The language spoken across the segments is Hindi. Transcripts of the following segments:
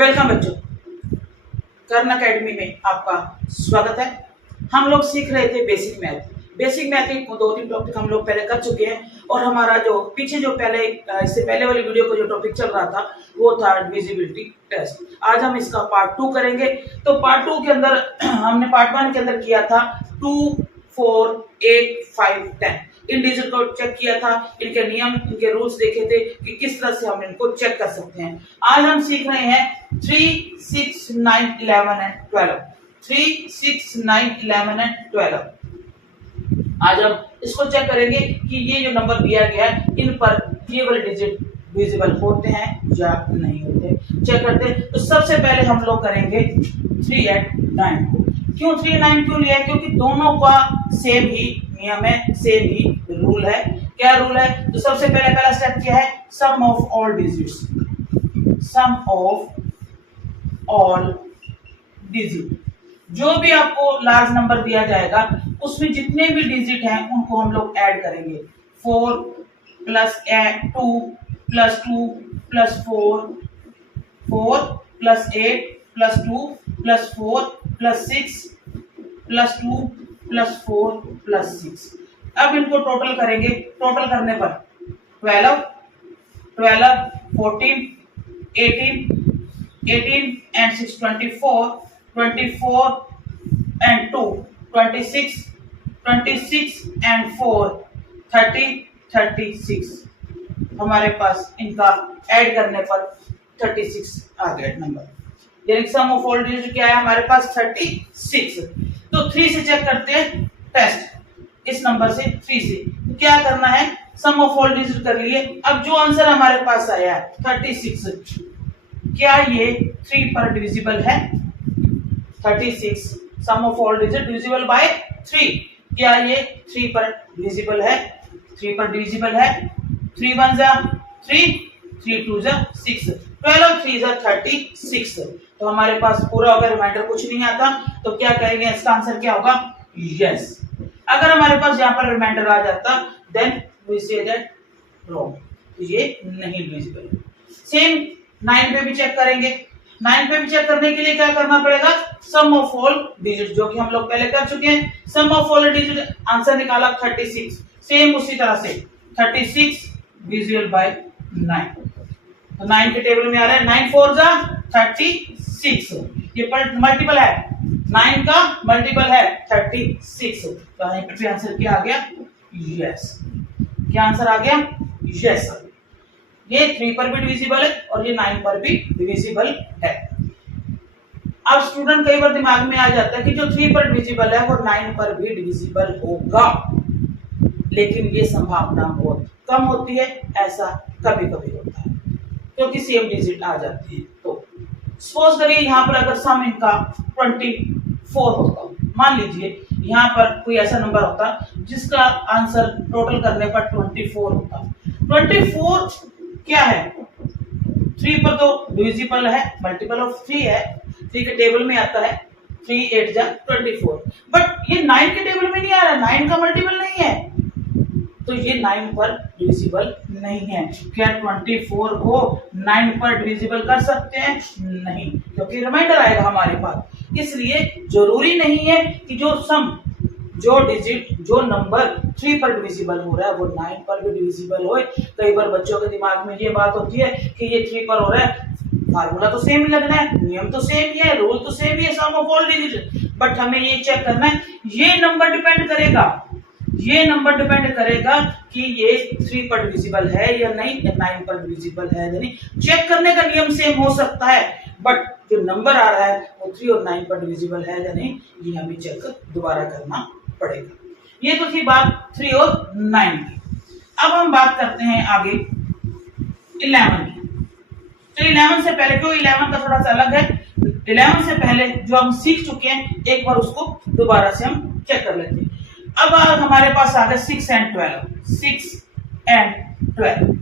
वेलकम बच्चों, कर्ण अकेडमी में आपका स्वागत है। हम लोग सीख रहे थे बेसिक मैथ। बेसिक मैथ के 2-3 टॉपिक हम लोग पहले कर चुके हैं और हमारा जो पीछे जो पहले इससे पहले वाली वीडियो को जो टॉपिक चल रहा था वो था डिविजिबिलिटी टेस्ट। आज हम इसका पार्ट 2 करेंगे। तो पार्ट 2 के अंदर हमने पार्ट 1 के अंदर किया था 2, 4, 8, 5, 10 इन डिजिट को चेक किया था, इनके नियम, इनके रूल्स देखे थे कि किस तरह से हम इनको चेक कर सकते हैं। आज हम सीख रहे हैं 3, 6, 9, 11 एंड 12। 3, 6, 9, 11 एंड 12। आज हम इसको चेक करेंगे कि ये जो नंबर दिया गया है इन पर ये वाले डिजिट डिविजिबल होते हैं या नहीं होते, चेक करते हैं। तो सबसे पहले हम लोग करेंगे 3 और 9 को। क्यों 3 और 9 क्यों लिया है? क्योंकि दोनों का सेम ही नियम है, सेम ही रूल है। क्या रूल है? तो सबसे पहले पहला स्टेप क्या है? Sum of all digits. Sum of all digit, जो भी आपको लार्ज नंबर दिया जाएगा उसमें जितने भी डिजिट हैं उनको हम लोग ऐड करेंगे। 4 plus 2 plus 2 plus 4, 4 plus 8 plus 2 plus 4 plus 6 plus 2 plus 4 plus 6। अब इनको टोटल करेंगे। टोटल करने पर 12, 12, 14, 18, 18 and 6, 24, 24 and 2, 26, 26 and 4, 30, 36। हमारे पास इनका ऐड करने पर 36 आ गया नंबर। यानी सम ऑफ ऑल डिजिट क्या है हमारे पास? 36। तो 3 से चेक करते हैं टेस्ट, इस नंबर से 3 से। तो क्या करना है? सम ऑफ ऑल डिजिट कर लिए। अब जो आंसर हमारे पास आया है 36, क्या ये 3 पर डिविजिबल है? 36 sum of all digit divisible by 3, क्या ये 3 पर डिविजिबल है? 3 पर डिविजिबल है। 3 1 जा 3, 3 2 जा 6, 12 3 जा 36। तो हमारे पास पूरा अगर रिमाइंडर कुछ नहीं आता तो क्या करेंगे? इसका आंसर क्या होगा? यस। अगर हमारे पास यहाँ पर रिमाइंडर आ जाता then we say that wrong, तो ये नहीं डिविजिबल है। सेम 9 पे भी चेक करेंगे। 9 पे भी चेक करने के लिए क्या करना पड़ेगा? सम ऑफ ऑल डिजिट, जो कि हम लोग पहले कर चुके हैं। सम ऑफ ऑल डिजिट आंसर निकाला 36। सेम उसी तरह से 36 डिविजिबल बाय 9। तो 9 के टेबल में आ रहा है 9 4 जा 36। ये मल्टीपल है, 9 का मल्टीपल है 36। तो यहाँ पे आंसर क्या आ गया? यस। क्या आंसर आ गया? यस। ये 3 पर भी डिविजिबल है और ये 9 पर भी डिविजिबल है। अब स्टूडेंट कई बार दिमाग में आ जाता है कि जो 3 पर डिविजिबल है वो 9 पर भी डिविजिबल होगा, लेकिन ये संभावना बहुत कम होती है। ऐसा कभी कभी होता है क्योंकि सेम डिजिट आ जाती है। तो सपोज करिए यहाँ पर अगर सम इनका 24 होता, मान लीजिए यहाँ पर कोई ऐसा नंबर होता जिसका आंसर टोटल करने पर 24 होता। 24 क्या है? 3 पर तो डिविजिबल है, मल्टीपल ऑफ 3 है। 3 के टेबल में आता है 3 8 जा 24। बट ये 9 के टेबल में नहीं आ रहा, 9 का मल्टीपल नहीं है, तो ये 9 पर डिविजिबल नहीं है। क्या 24 को 9 पर डिविजिबल कर सकते हैं? नहीं, क्योंकि रिमाइंडर आएगा हमारे पास। इसलिए जरूरी नहीं है कि जो सम, जो डिजिट, जो नंबर 3 पर डिविजिबल हो रहा है वो 9 पर भी डिविजिबल हो। कई बार बच्चों के दिमाग में ये बात होती है कि ये 3 पर हो रहा है, फार्मूला तो सेम ही लगना है, नियम तो सेम ही है, रूल तो सेम ही है, sum of all digit. But हमें ये चेक करना है, ये नंबर डिपेंड करेगा, ये नंबर डिपेंड करेगा कि ये 3 पर डिविजिबल है या नहीं, या 9 पर डिविजिबल है या नहीं। चेक करने का नियम सेम हो सकता है, बट जो नंबर आ रहा है वो 3 और 9 पर डिविजिबल है या नहीं, ये हमें चेक दोबारा करना पड़ेगा। ये तो थी बात 3 और 9 की। अब हम बात करते हैं आगे 11 की। तो 11 से पहले, क्यों 11 का थोड़ा सा अलग है, 11 से पहले जो हम सीख चुके हैं एक बार उसको दोबारा से हम चेक कर लेते हैं। अब हमारे पास आ गए 6 and 12। 6 and 12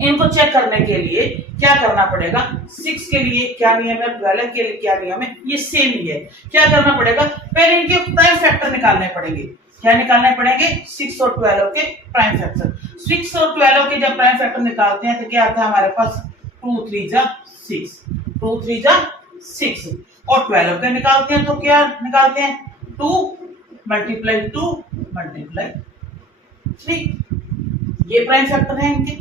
इनको चेक करने के लिए क्या करना पड़ेगा? 6 के लिए क्या नियम है, 12 के लिए क्या नियम है, ये सेम ही है। क्या करना पड़ेगा? पहले इनके प्राइम फैक्टर निकालने पड़ेंगे। क्या निकालने पड़ेंगे? 6 और 12 के प्राइम फैक्टर। 6 और 12 के जब प्राइम फैक्टर निकालते हैं तो क्या आता है हमारे पास? 2 3 जा 6, 2 3 जा 6 और 12 का निकालते हैं तो क्या निकालते हैं 2 मल्टीप्लाई 2 मल्टीप्लाई 3, ये प्राइम फैक्टर है इनके।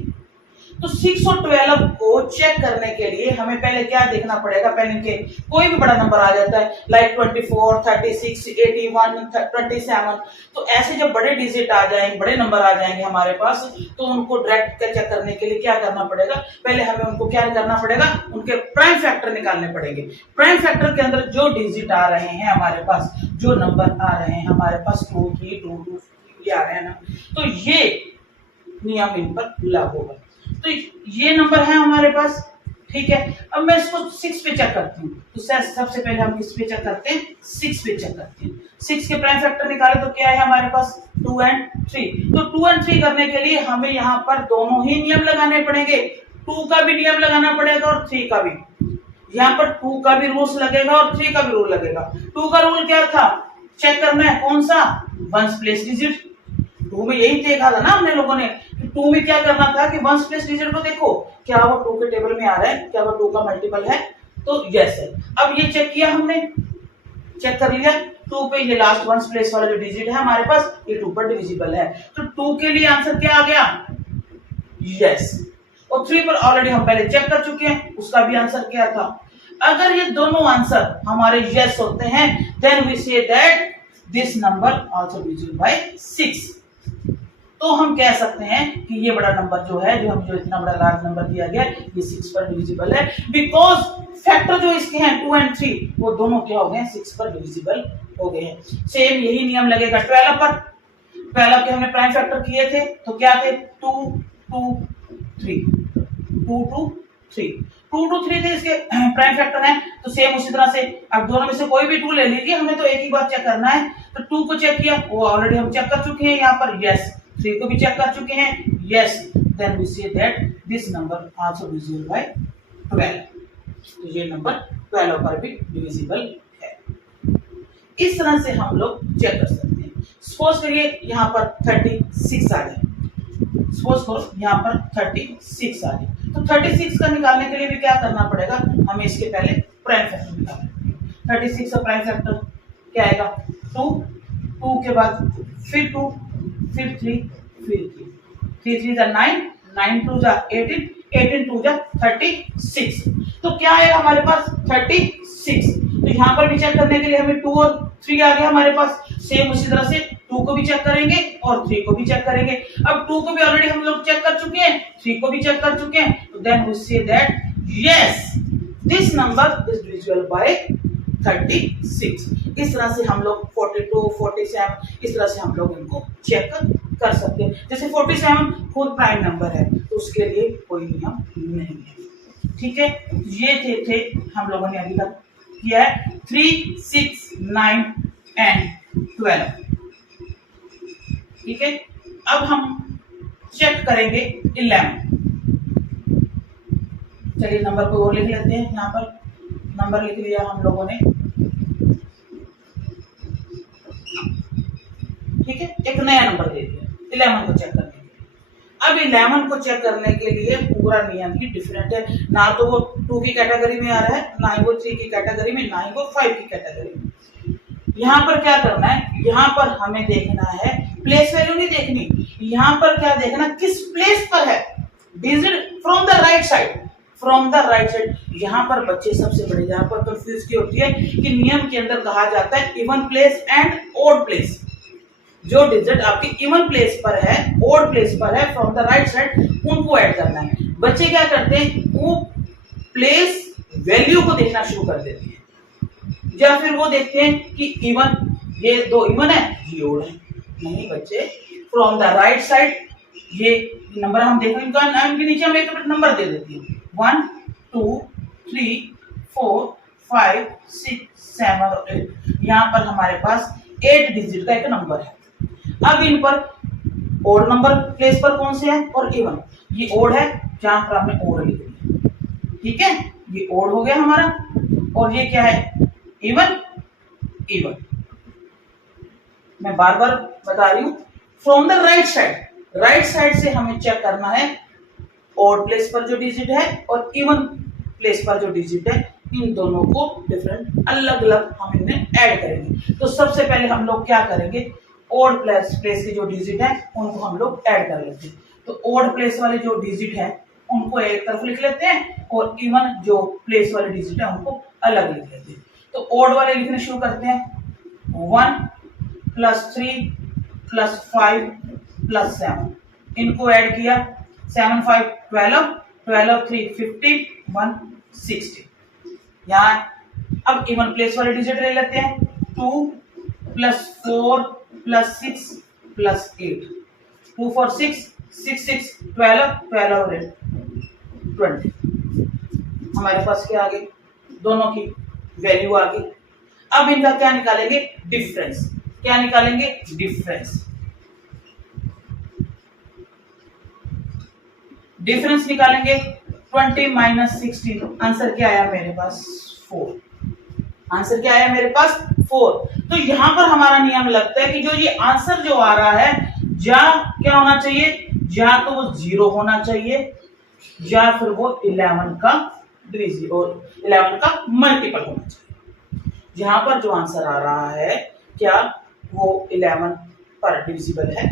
तो 6 और 12 को चेक करने के लिए हमें पहले क्या देखना पड़ेगा, पहले इनके कोई भी बड़ा नंबर आ जाता है लाइक 24, 36, 81, 27, तो ऐसे जब बड़े डिजिट आ जाएंगे, बड़े नंबर आ जाएंगे हमारे पास, तो उनको डायरेक्ट चेक करने के लिए क्या करना पड़ेगा, पहले हमें उनको क्या करना पड़ेगा, उनके प्राइम फैक्टर निकालने पड़ेंगे। प्राइम फैक्टर के अंदर जो डिजिट आ रहे हैं हमारे पास, जो नंबर आ रहे हैं हमारे पास 2 3 2 2 ये आ रहे हैं ना, तो ये नियम इन पर लागू होगा। तो ये नंबर है हमारे पास, ठीक है। अब मैं इसको 6 पे चेक करती हूँ, तो सबसे पहले हम किस पे चेक करते हैं, 6 पे चेक करते हैं। 6 के प्राइम फैक्टर निकाले तो क्या है हमारे पास 2 और 3। तो 2 और 3 करने के लिए हमें यहाँ पर दोनों ही नियम लगाने पड़ेंगे, 2 का भी नियम लगाना पड़ेगा और 3 का भी। यहाँ पर 2 का भी रूल्स लगेगा और 3 का भी रूल लगेगा। 2 का रूल क्या था, चेक करना है कौन सा, वंस प्लेस डिजिट। 2 में यही देखा था ना हमने लोगों ने, 2 में क्या करना था कि वंस प्लेस डिजिट को देखो क्या वो 2 के टेबल में आ रहा है, क्या वो 2 का मल्टीपल है, तो यस है। अब ये चेक किया हमने, चेक कर लिया 2 पे ये लास्ट वंस प्लेस वाला जो डिजिट है हमारे पास ये 2 पर डिविजिबल है, तो 2 के लिए आंसर क्या आ गया, यस। और 3 पर ऑलरेडी हम पहले चेक कर चुके हैं, उसका भी आंसर क्या था। अगर ये दोनों आंसर हमारे यस होते हैं then we say that this number also divisible by 6। तो हम कह सकते हैं कि ये बड़ा नंबर जो है, जो हम जो इतना बड़ा लार्ज नंबर दिया गया ये 6 पर डिविजिबल है, बिकॉज फैक्टर जो इसके हैं 2 और 3 वो दोनों क्या हो गए 6 पर डिविजिबल हो गए हैं। सेम यही नियम लगेगा 12 पर। 12 के हमने प्राइम फैक्टर किए थे तो क्या थे 2 2 3, 2 2 3, 2 2 3 थे इसके प्राइम फैक्टर हैं। तो सेम उसी तरह से अब दोनों में से कोई भी 2 ले लीजिए, हमें तो एक ही बार चेक करना है। तो 2 को चेक किया, वो ऑलरेडी हम चेक कर चुके हैं यहाँ पर, यस। 3 को भी चेक कर चुके हैं, yes. Then we say that this number also divisible by 12। तो ये नंबर 12 पर भी डिविजिबल है। इस तरह से हम लोग चेक कर सकते हैं। सपोज करिए यहाँ पर 36 आ जाए, सपोज करो यहाँ पर 36 आ जाए, तो 36 का निकालने के लिए भी क्या करना पड़ेगा, हमें इसके पहले प्राइम फैक्टर निकालना पड़ेगा। 36 का प्राइम फैक्टर क्या आएगा 2, 2 के बाद फिर 2, फिर 3, फिर 3 3 जा 9, 9 2 जा 18, 18 2 जा 36। तो क्या है हमारे पास 36। तो यहाँ पर भी चेक करने के लिए हमें 2 और 3 आ गया हमारे पास। सेम उसी तरह से 2 को भी चेक करेंगे और 3 को भी चेक करेंगे। अब 2 को भी ऑलरेडी हम लोग चेक कर चुके हैं, 3 को भी चेक कर चुके हैं, तो then we say that yes this number is divisible by 36। इस तरह से हम लोग 42, 47 इस तरह से हम लोग इनको चेक कर सकते हैं। जैसे 47 खुद प्राइम नंबर है तो उसके लिए कोई नियम नहीं है, ठीक है। ये थे हम लोगों ने अभी तक किया है 3, 6, 9 एंड 12, ठीक है। अब हम चेक करेंगे 11। चलिए नंबर को और लिख लेते हैं। यहाँ पर नंबर लिख लिया हम लोगों ने, ठीक है। एक नया नंबर दे दिया 11 को चेक करने के लिए। अब 11 को चेक करने के लिए पूरा नियम ही डिफरेंट है, ना तो वो 2 की कैटेगरी में आ रहा है, ना ही वो 3 की कैटेगरी में, ना ही वो 5 की कैटेगरी में। यहाँ पर क्या करना है, यहाँ पर हमें देखना है प्लेस वैल्यू नहीं देखनी, यहाँ पर क्या देखना किस प्लेस पर है digit from the right side, from the right side. यहाँ पर बच्चे सबसे बड़े यहाँ पर कंफ्यूज की होती है कि नियम के अंदर कहा जाता है even place and odd place. जो डिजिट आपकी इवन प्लेस पर है, ओड प्लेस पर है, फ्रॉम द राइट साइड, उनको ऐड करना है। बच्चे क्या करते हैं, वो प्लेस वैल्यू को देखना शुरू कर देते हैं, या फिर वो देखते हैं कि इवन ये 2 इवन है ये ओड है। नहीं बच्चे, फ्रॉम द राइट साइड ये नंबर हम देखें, इनका नाम के नीचे हम एक नंबर दे देती है 1 2 3 4 5 6 7 और 8। यहाँ पर हमारे पास 8 डिजिट का एक नंबर है। अब इन पर ओड नंबर प्लेस पर कौन से है और इवन, ये ओड है जहां पर हमने ओड लिख दिया, ठीक है। ये ओड हो गया हमारा, और ये क्या है इवन। इवन मैं बार बता रही हूं from the right side, right side से हमें चेक करना है ऑड प्लेस पर जो डिजिट है और इवन प्लेस पर जो डिजिट है, इन दोनों को डिफरेंट अलग अलग हम इन्हें ऐड करेंगे। तो सबसे पहले हम लोग क्या करेंगे, ऑड प्लेस की जो डिजिट है उनको हम लोग ऐड कर लेते हैं। तो ऑड प्लेस वाले जो डिजिट है उनको एक तरफ लिख लेते हैं और इवन जो प्लेस वाले डिजिट है उनको अलग लिख लेते हैं। तो ऑड वाले लिखने शुरू करते हैं। 1 + 3 + 5 + 7, इनको ऐड किया। 7 5 12, 12 3 50, 1 60। यहाँ अब इवन प्लेस वाले डिजिट ले लेते हैं। 2 + 4 + 6 + 8, 2 4 6, 6 6 12, 12 और 8 20। हमारे पास क्या आ गई, दोनों की वैल्यू आ गई। अब इनका क्या निकालेंगे, डिफरेंस। क्या निकालेंगे, डिफरेंस। डिफरेंस निकालेंगे। 20 - 16, आंसर क्या आया मेरे पास, 4। आंसर क्या आया मेरे पास, 4। तो यहां पर हमारा नियम लगता है कि जो ये आंसर जो आ रहा है, या क्या होना चाहिए, या तो वो 0 होना चाहिए या फिर वो 11 का डिविजिबल और 11 का मल्टीपल होना चाहिए। यहां पर जो आंसर आ रहा है, क्या वो 11 पर डिविजिबल है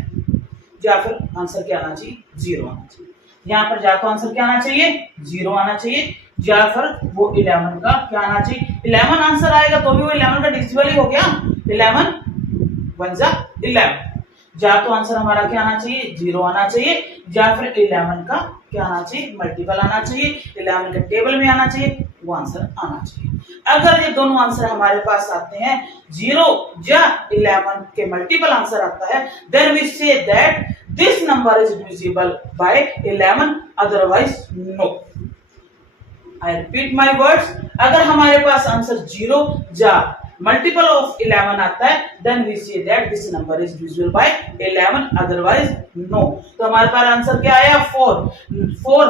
या फिर आंसर क्या आना चाहिए, 0 आना चाहिए। यहाँ पर या तो आंसर क्या आना चाहिए, 0 आना चाहिए या फिर वो 11 का क्या आना चाहिए। 11 आंसर आएगा तो भी वो 11 का डिविजिबल ही हो गया। 11 1 जा 11। या तो आंसर हमारा क्या आना चाहिए, 0 आना चाहिए या फिर 11 का क्या आना चाहिए, मल्टीपल आना चाहिए, 11 के टेबल में आना चाहिए, वो आंसर आना चाहिए। अगर ये दोनों आंसर हमारे पास आते हैं, 0 या 11 के मल्टीपल आंसर आता है, then we say that this number is divisible by 11, otherwise no. I repeat my words, अगर हमारे पास आंसर 0 या मल्टीपल ऑफ 11 आता है, then we say that this number is divisible by 11, otherwise no. तो हमारे पास आंसर क्या आया, 4।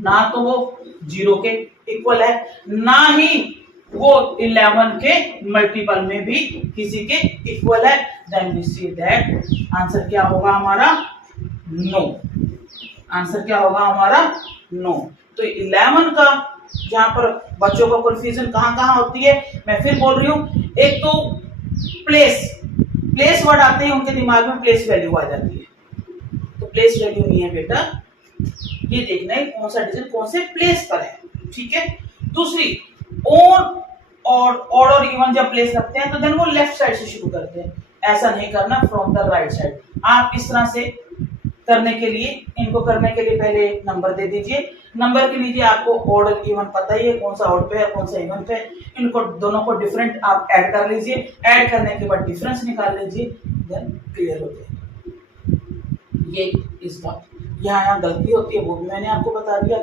ना तो वो 0 के इक्वल है, ना ही वो 11 के मल्टीपल में भी किसी के इक्वल है, then we say that answer क्या होगा हमारा, नो। आंसर क्या होगा हमारा, नो। तो 11 का यहाँ पर बच्चों को कंफ्यूजन कहाँ होती है, मैं फिर बोल रही हूँ। एक तो प्लेस वर्ड आते हैं, उनके दिमाग में प्लेस वैल्यू आ जाती है। तो प्लेस वैल्यू नहीं है बेटा, ये देखना है कौन सा डिजिट कौन से प्लेस पर है, ठीक है। दूसरी, ऑड और इवन जब प्लेस रखते हैं तो देन वो लेफ्ट साइड से शुरू करते हैं, ऐसा नहीं करना, फ्रॉम द राइट साइड। आप इस तरह से करने के लिए, इनको करने के लिए पहले नंबर दे दीजिए। नंबर के नीचे आपको ऑड और इवन पता ही है, कौन सा ऑड पे है कौन सा इवन पे है। इनको दोनों को डिफरेंट आप ऐड कर लीजिए, ऐड करने के बाद डिफरेंस निकाल लीजिए, देन क्लियर हो जाएगा। ये इस बात यहाँ गलती होती है वो भी मैंने आपको बता दिया,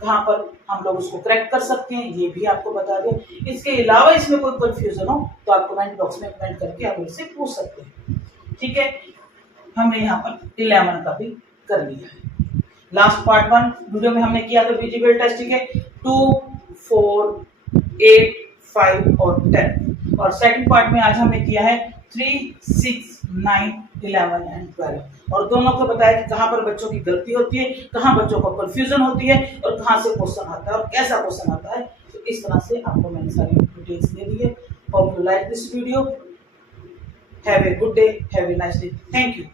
कहाँ पर हम लोग उसको करेक्ट कर सकते हैं ये भी आपको बता दिया। इसके अलावा इसमें कोई कंफ्यूजन हो तो आप कमेंट बॉक्स में कमेंट करके आप मुझसे पूछ सकते हैं, ठीक है। हमने यहाँ पर 11 का भी कर लिया है। लास्ट पार्ट 1 वीडियो में हमने किया था विजिबल टेस्ट, ठीक है, 2 4 8 5 और 10। और सेकंड पार्ट में आज हमने किया है 3 6 9 11 एंड 12। और दोनों को बताया कि कहाँ पर बच्चों की गलती होती है, कहाँ बच्चों को कंफ्यूजन होती है और कहाँ से क्वेश्चन आता है और कैसा क्वेश्चन आता है। तो इस तरह से आपको मैंने सारी डिटेल्स दे दी है। Hope you like this video. Have a good day, have a nice day, thank you.